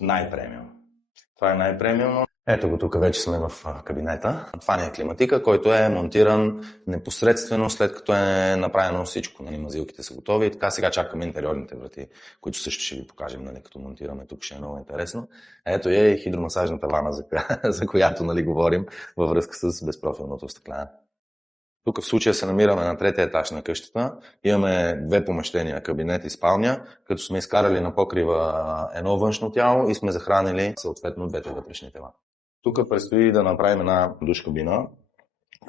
най-премиум. Това е най-премиум. Ето го, тук вече сме в кабинета. Това ни е климатика, който е монтиран непосредствено след като е направено всичко. Нали, мазилките са готови и така сега чакаме интериорните врати, които също ще ви покажем, нали, като монтираме. Тук ще е много интересно. Ето е и хидромасажната вана, за която нали, говорим във връзка с безпрофилното стъкляне. Тук в случая се намираме на третия етаж на къщата. Имаме две помещения, кабинет и спалня, като сме изкарали на покрива едно външно тяло и сме захранили съответно двете вътрешни тела. Тук предстои да направим една душ-кабина,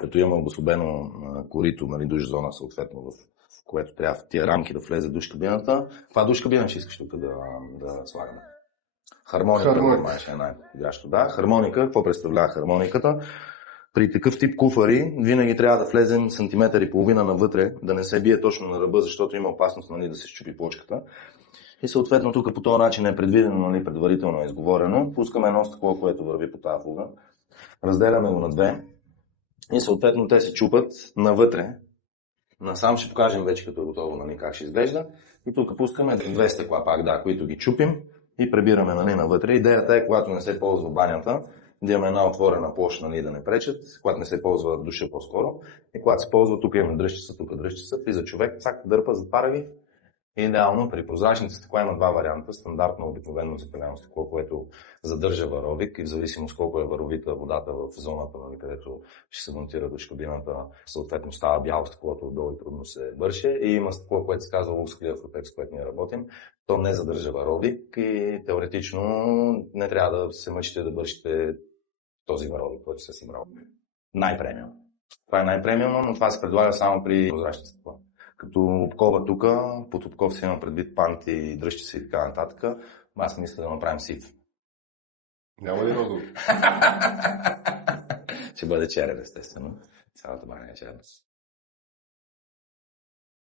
като имаме обособено корито, нали, душ-зона съответно, в което трябва в тия рамки да влезе душ-кабината. Каква душ-кабина ще искаш тук да слагаме? Хармоника, май ще е най-подходящо. Да, хармоника, какво представлява хармониката? При такъв тип куфари винаги трябва да влезем сантиметър и половина навътре, да не се бие точно на ръба, защото има опасност нали, да се счупи плочката. И съответно тук по този начин е предвидено, нали, предварително е изговорено. Пускаме едно стъкло, което върви по тази фуга. Разделяме го на две и съответно те се чупат навътре. Насам ще покажем вече като е готово нали, как ще изглежда. И тук пускаме две стъкла пак, да, които ги чупим и прибираме нали, навътре. Идеята е, когато не се ползва банята, да имаме една отворена площ, нали, да не пречат, когато не се ползва душа по-скоро. И когато се ползва, тук имаме дръжчица, тук дръжчица, влиза човек, цак, дърпа, затваря ги. Идеално при прозрачните стъкла има два варианта. Стандартно обикновено запалено стъкло, което задържа варовик и в зависимост колко е варовита водата в зоната, нали, където ще се монтира душ-кабината, съответно става бяло стъклото отдолу и трудно се бърше. И има стъкло, което се казва Lux Clear Flutex, с което ние работим. То не задържа варовик и теоретично не трябва да се мъчите да бършите този варовик, който се събрал. Най-премиум. Това е най-премиум, но това се предлага само при прозрачни стъкла. Като обкова тук, под обков си имам предвид панти, дръжчи се и така нататък. Аз мисля да направим сив. Няма ли розово? Ще бъде черен, естествено. Цялата баня е черна.